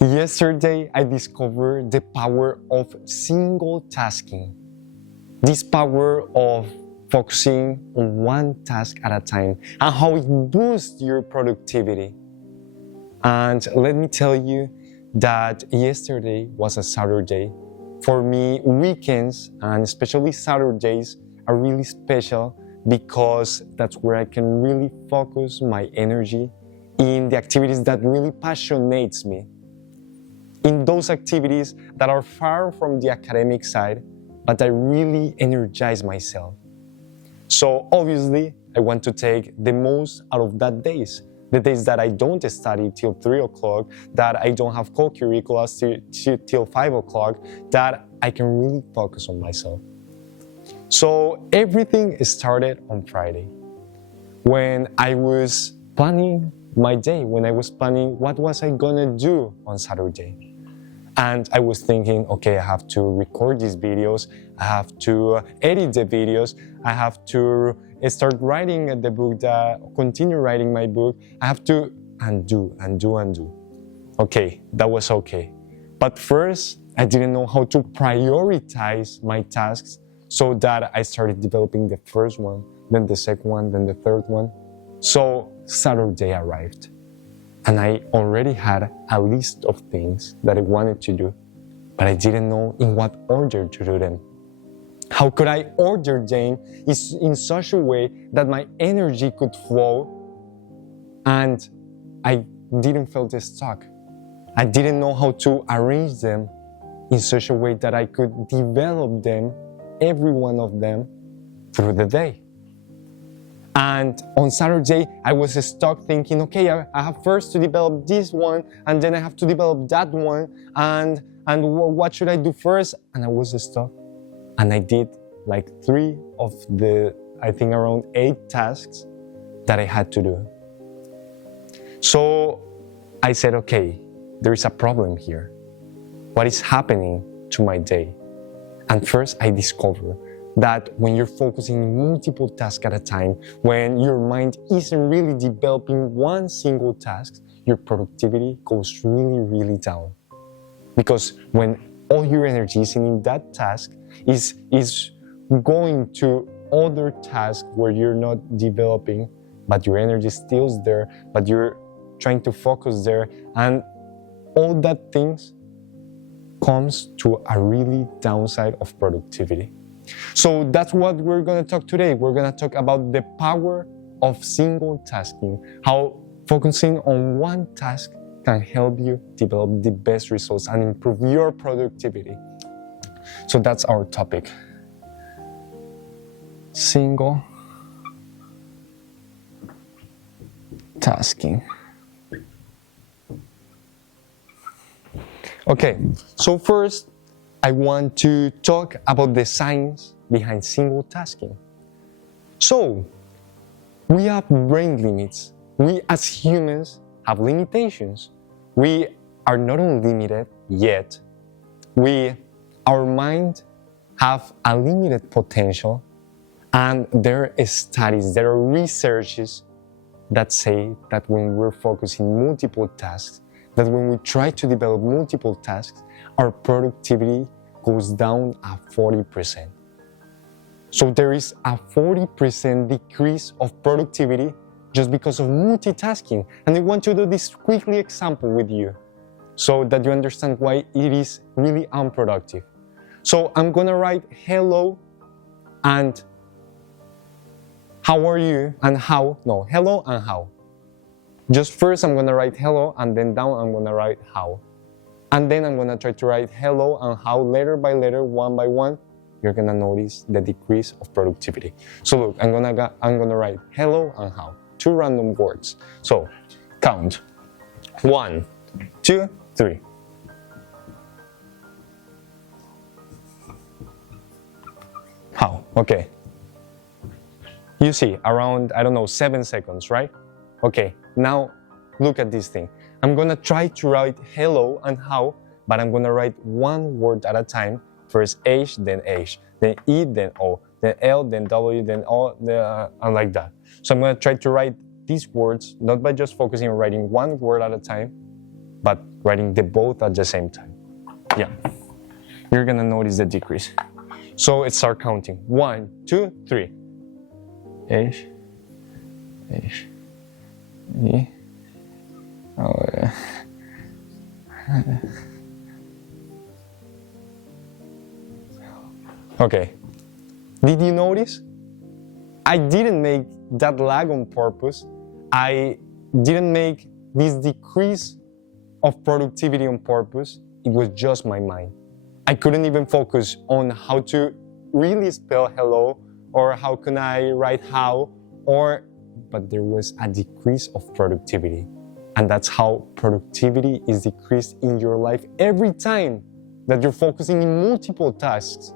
Yesterday, I discovered the power of single tasking. This power of focusing on one task at a time and how it boosts your productivity. And let me tell you that yesterday was a Saturday. For me, weekends and especially Saturdays are really special because that's where I can really focus my energy in the activities that really passionates me. In those activities that are far from the academic side, but I really energize myself. So obviously, I want to take the most out of that days. The days that I don't study till 3 o'clock, that I don't have co-curriculars till 5 o'clock, that I can really focus on myself. So everything started on Friday, when I was planning my day, when I was planning what was I gonna do on Saturday. And I was thinking, okay, I have to record these videos, I have to edit the videos, I have to start writing the book, continue writing my book, I have to undo. Okay, that was okay. But first, I didn't know how to prioritize my tasks so that I started developing the first one, then the second one, then the third one. So Saturday arrived. And I already had a list of things that I wanted to do, but I didn't know in what order to do them. How could I order them in such a way that my energy could flow and I didn't feel stuck? I didn't know how to arrange them in such a way that I could develop them, every one of them, through the day. And on Saturday, I was stuck thinking, okay, I have first to develop this one, and then I have to develop that one, and what should I do first? And I was stuck. And I did like 3 of the, I think around 8 tasks that I had to do. So I said, okay, there is a problem here. What is happening to my day? And first I discovered that when you're focusing multiple tasks at a time, when your mind isn't really developing one single task, your productivity goes really, really down. Because when all your energy is in that task, is going to other tasks where you're not developing, but your energy still is there, but you're trying to focus there, and all that things comes to a really downside of productivity. So that's what we're going to talk today. We're going to talk about the power of single tasking, how focusing on one task can help you develop the best results and improve your productivity. So that's our topic. Single tasking. Okay, so first, I want to talk about the science behind single tasking. So, we have brain limits. We as humans have limitations. We are not unlimited yet. Our mind have a limited potential, and there are studies, there are researches that say that when we're focusing multiple tasks, that when we try to develop multiple tasks, our productivity goes down at 40%. So there is a 40% decrease of productivity just because of multitasking. And I want to do this quickly example with you so that you understand why it is really unproductive. So I'm gonna write hello and how are you and how, no, hello and how. Just first I'm gonna write hello and then down I'm gonna write how. And then I'm going to try to write hello and how letter by letter, one by one, you're going to notice the decrease of productivity. So look, I'm going to write hello and how, 2 random words. So count, 1, 2, 3. How, okay. You see, around, 7 seconds, right? Okay, now look at this thing. I'm going to try to write hello and how, but I'm going to write one word at a time. First H, then E, then O, then L, then W, then O, and like that. So I'm going to try to write these words, not by just focusing on writing one word at a time, but writing the both at the same time. Yeah, you're gonna notice the decrease. So let's start counting. 1, 2, 3. H, H, E, O, Okay, did you notice? I didn't make that lag on purpose. I didn't make this decrease of productivity on purpose. It was just my mind. I couldn't even focus on how to really spell hello or how can I write how, but there was a decrease of productivity. And that's how productivity is decreased in your life every time that you're focusing in multiple tasks.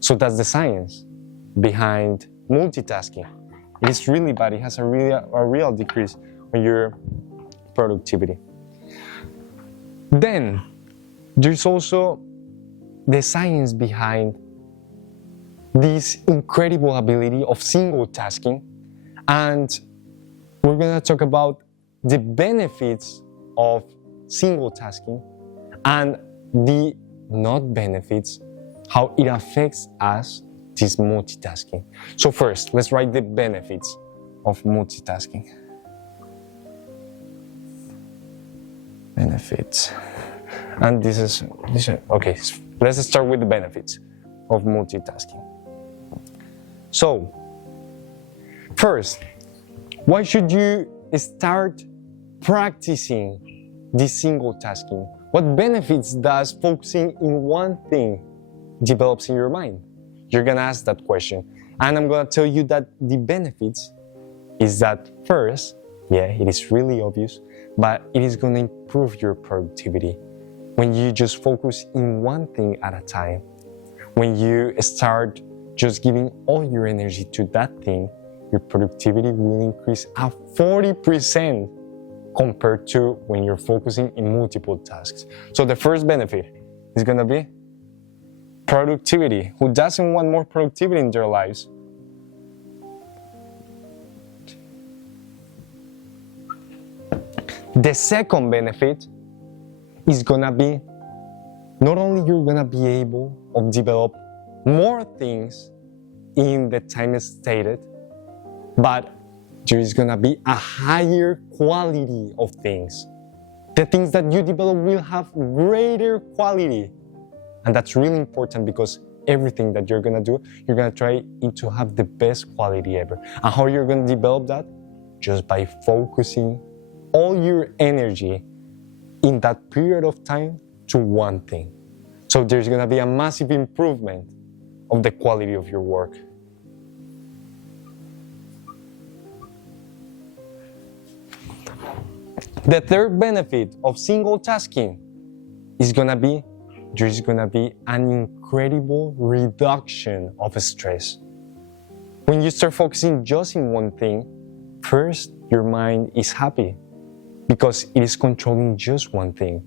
So that's the science behind multitasking. It is really bad. It has a real decrease on your productivity. Then there's also the science behind this incredible ability of single tasking, and we're going to talk about the benefits of single tasking and the not benefits, how it affects us, this multitasking. So first, let's write the benefits of multitasking. Benefits. And this is okay, let's start with the benefits of multitasking. So, first, why should you start practicing this single tasking? What benefits does focusing in one thing develops in your mind? You're gonna ask that question. And I'm gonna tell you that the benefits is that first, yeah, it is really obvious, but it is gonna improve your productivity. When you just focus in one thing at a time, when you start just giving all your energy to that thing, your productivity will increase at 40% compared to when you're focusing in multiple tasks. So the first benefit is gonna be productivity. Who doesn't want more productivity in their lives? The second benefit is gonna be not only you're gonna be able to develop more things in the time stated, but there is gonna be a higher quality of things. The things that you develop will have greater quality. And that's really important because everything that you're gonna do, you're gonna try to have the best quality ever. And how you're gonna develop that? Just by focusing all your energy in that period of time to one thing. So there's gonna be a massive improvement of the quality of your work. The third benefit of single tasking is gonna be there's gonna be an incredible reduction of stress. When you start focusing just in one thing, first, your mind is happy because it is controlling just one thing.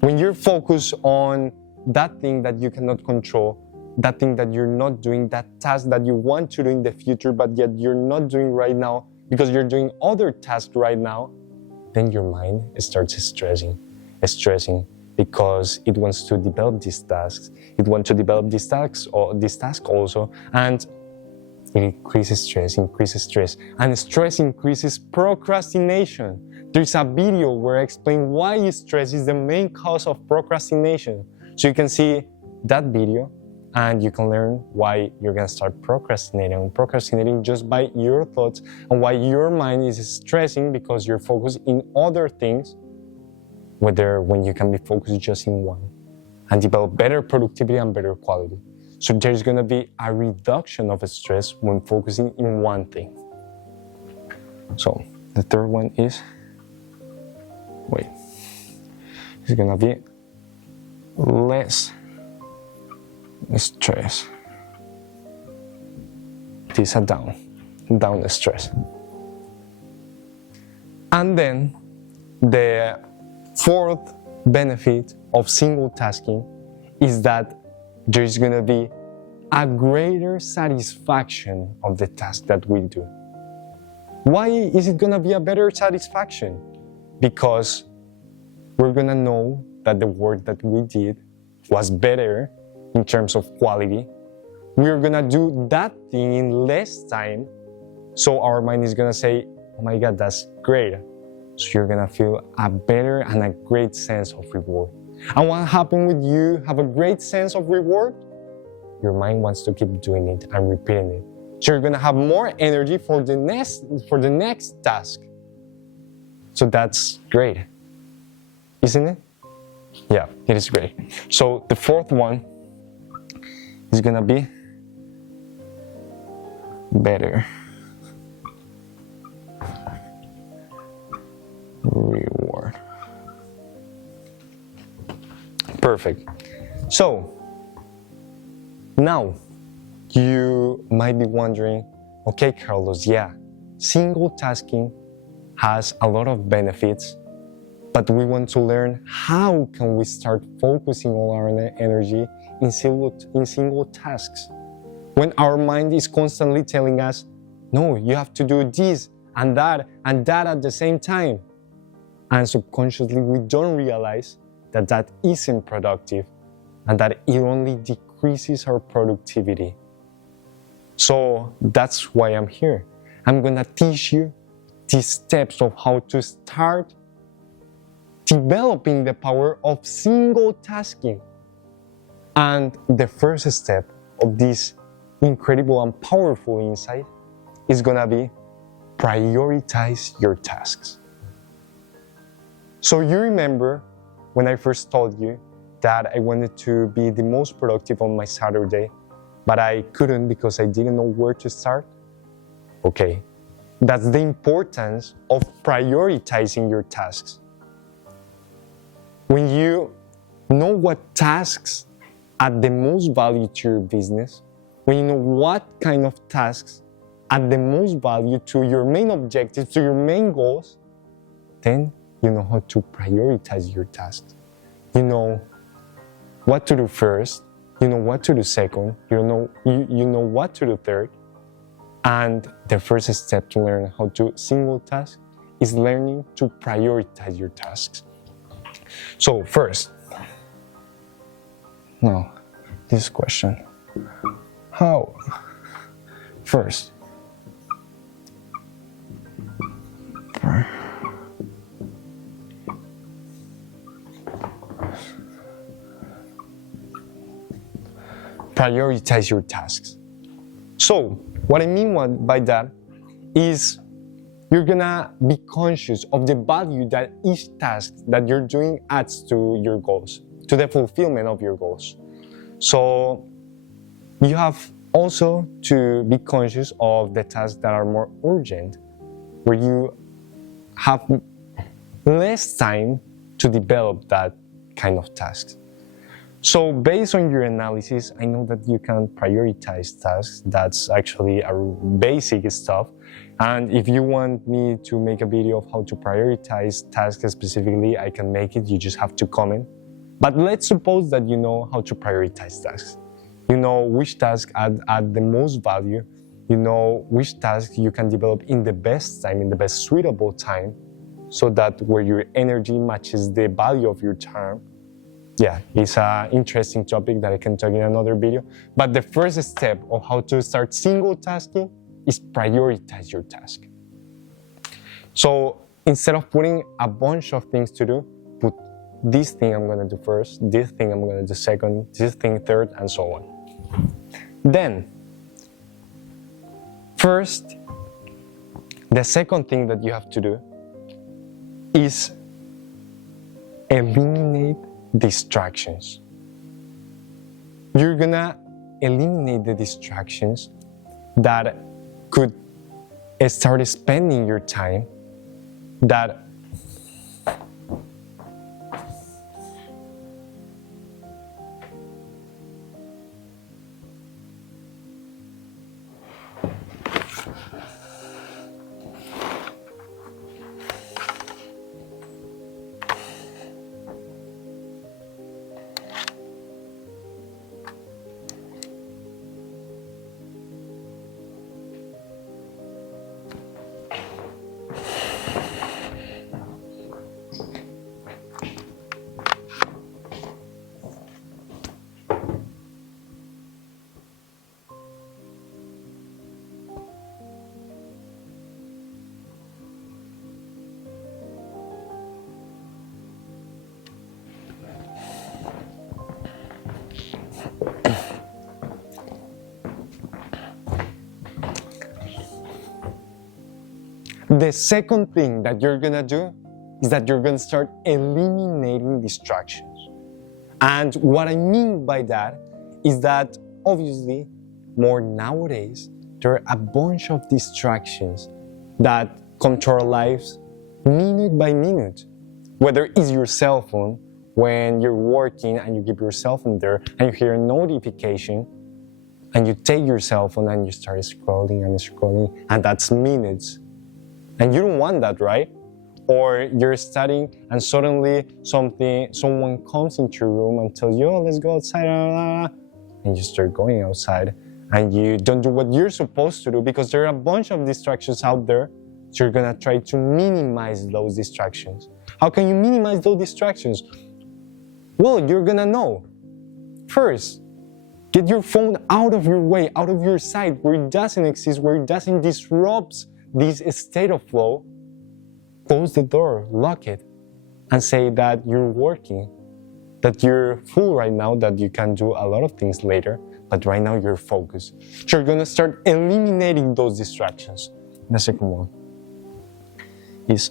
When you're focused on that thing that you cannot control, that thing that you're not doing, that task that you want to do in the future, but yet you're not doing right now because you're doing other tasks right now, then your mind starts stressing because it wants to develop these tasks. It wants to develop these tasks or this task also, and it increases stress. And stress increases procrastination. There's a video where I explain why stress is the main cause of procrastination. So you can see that video and you can learn why you're gonna start procrastinating just by your thoughts and why your mind is stressing because you're focused in other things, when you can be focused just in one and develop better productivity and better quality. So there's gonna be a reduction of stress when focusing in one thing. So the third one is, it's gonna be less stress. This is down the stress. And then the fourth benefit of single tasking is that there's gonna be a greater satisfaction of the task that we do. Why is it gonna be a better satisfaction? Because we're gonna know that the work that we did was better in terms of quality. We're gonna do that thing in less time, so our mind is gonna say, oh my God, that's great. So you're gonna feel a better and a great sense of reward. And what happened with you have a great sense of reward? Your mind wants to keep doing it and repeating it. So you're gonna have more energy for the next task. So that's great, isn't it? Yeah, it is great. So the fourth one is gonna be better reward. Perfect. So now you might be wondering, okay, Carlos, yeah, single tasking has a lot of benefits, but we want to learn how can we start focusing all our energy in single tasks when our mind is constantly telling us, no, you have to do this and that at the same time. And subconsciously we don't realize that that isn't productive and that it only decreases our productivity. So that's why I'm here. I'm gonna teach you the steps of how to start developing the power of single tasking. And the first step of this incredible and powerful insight is gonna be prioritize your tasks. So you remember when I first told you that I wanted to be the most productive on my Saturday, but I couldn't because I didn't know where to start? Okay, that's the importance of prioritizing your tasks. When you know what tasks add the most value to your business, when you know what kind of tasks add the most value to your main objectives, to your main goals, then you know how to prioritize your tasks. You know what to do first, you know what to do second, you know what to do third. And the first step to learn how to single task is learning to prioritize your tasks. So first, now this question, how? First, prioritize your tasks. So what I mean by that is you're gonna be conscious of the value that each task that you're doing adds to your goals, to the fulfillment of your goals. So you have also to be conscious of the tasks that are more urgent, where you have less time to develop that kind of tasks. So based on your analysis, I know that you can prioritize tasks. That's actually a basic stuff. And if you want me to make a video of how to prioritize tasks specifically, I can make it. You just have to comment. But let's suppose that you know how to prioritize tasks. You know which tasks add the most value. You know which tasks you can develop in the best time, in the best suitable time, so that where your energy matches the value of your time. Yeah, it's an interesting topic that I can talk in another video. But the first step of how to start single tasking is prioritize your task. So instead of putting a bunch of things to do, put this thing I'm gonna do first, this thing I'm gonna do second, this thing third, and so on. Then, first, the second thing that you have to do is eliminate distractions. You're gonna eliminate the distractions that could start spending your time that The second thing that you're gonna do is that you're gonna start eliminating distractions. And what I mean by that is that obviously more nowadays there are a bunch of distractions that come to our lives minute by minute. Whether it's your cell phone, when you're working and you keep your cell phone there and you hear a notification and you take your cell phone and you start scrolling and scrolling, and that's minutes. And you don't want that, right? Or you're studying and suddenly someone comes into your room and tells you, oh, let's go outside, and you start going outside and you don't do what you're supposed to do because there are a bunch of distractions out there. So you're gonna try to minimize those distractions. How can you minimize those distractions? Well, you're gonna know. First, get your phone out of your way, out of your sight, where it doesn't exist, where it doesn't disrupt this state of flow. Close the door, lock it, and say that you're working, that you're full right now, that you can do a lot of things later, but right now you're focused. So you're gonna start eliminating those distractions. The second one is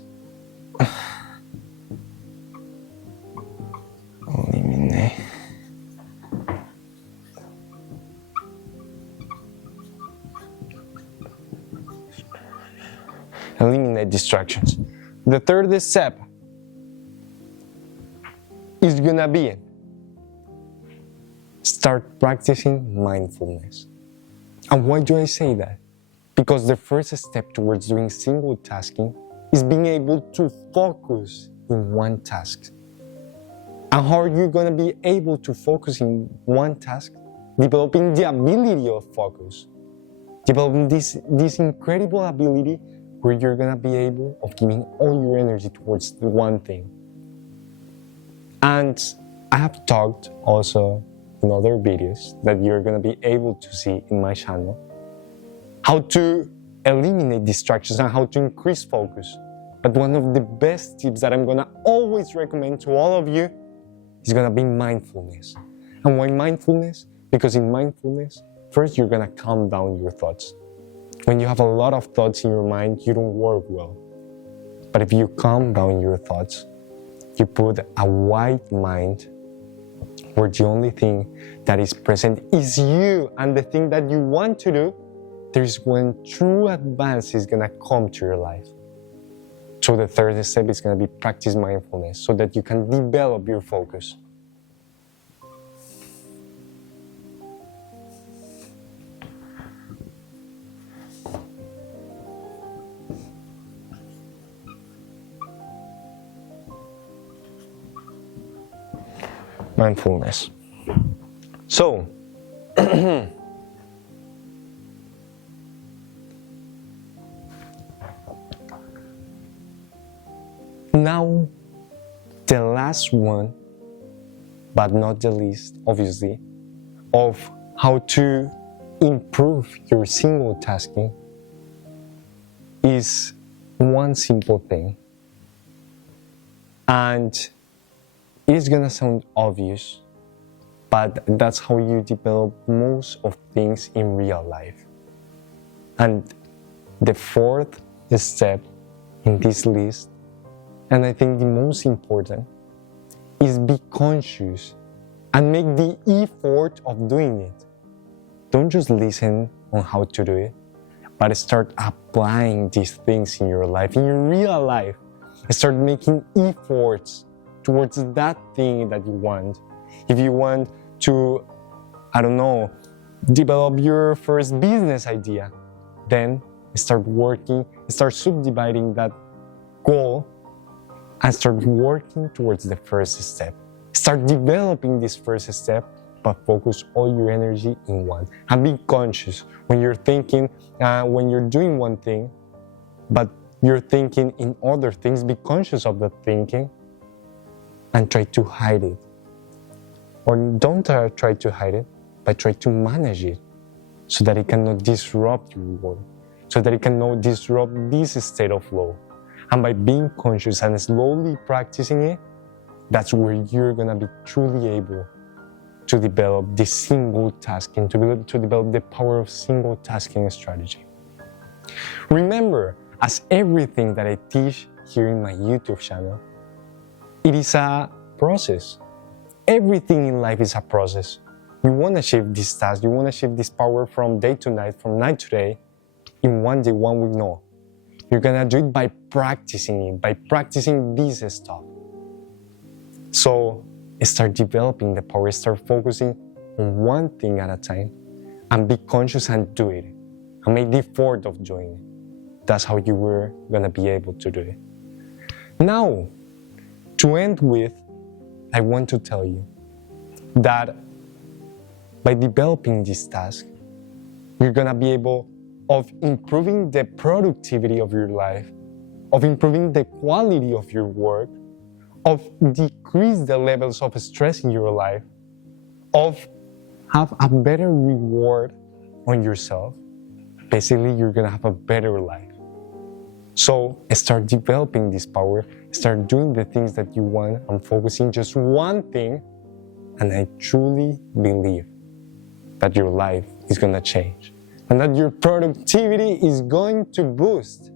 eliminate distractions. The third step is gonna be start practicing mindfulness. And why do I say that? Because the first step towards doing single tasking is being able to focus in one task. And how are you gonna be able to focus in one task? Developing the ability of focus. Developing this incredible ability where you're gonna be able of giving all your energy towards the one thing. And I have talked also in other videos that you're gonna be able to see in my channel how to eliminate distractions and how to increase focus. But one of the best tips that I'm gonna always recommend to all of you is gonna be mindfulness. And why mindfulness? Because in mindfulness, first you're gonna calm down your thoughts. When you have a lot of thoughts in your mind, you don't work well. But if you calm down your thoughts, you put a white mind where the only thing that is present is you and the thing that you want to do, there's when true advance is gonna come to your life. So the third step is gonna be practice mindfulness so that you can develop your focus. Mindfulness. So, now the last one, but not the least, obviously, of how to improve your single tasking is one simple thing. And it's gonna sound obvious, but that's how you develop most of things in real life. And the fourth step in this list, and I think the most important, is be conscious and make the effort of doing it. Don't just listen on how to do it, but start applying these things in your life, in your real life. Start making efforts towards that thing that you want. If you want to, I don't know, develop your first business idea, then start working, start subdividing that goal and start working towards the first step. Start developing this first step, but focus all your energy in one. And be conscious when you're thinking, when you're doing one thing, but you're thinking in other things, be conscious of the thinking and try to hide it. Or don't try to hide it, but try to manage it so that it cannot disrupt your work, so that it cannot disrupt this state of flow. And by being conscious and slowly practicing it, that's where you're gonna be truly able to develop this single tasking, to develop the power of single tasking strategy. Remember, as everything that I teach here in my YouTube channel, it is a process. Everything in life is a process. You want to shift this task, you want to shift this power from day to night, from night to day, in one day, 1 week, no. You're gonna do it by practicing it, by practicing this stuff. So start developing the power, start focusing on one thing at a time, and be conscious and do it. And make the effort of doing it. That's how you were gonna be able to do it. Now, to end with, I want to tell you that by developing this task, you're gonna be able of improving the productivity of your life, of improving the quality of your work, of decrease the levels of stress in your life, of have a better reward on yourself. Basically, you're gonna have a better life. So start developing this power, start doing the things that you want and focusing just one thing, and I truly believe that your life is gonna change and that your productivity is going to boost.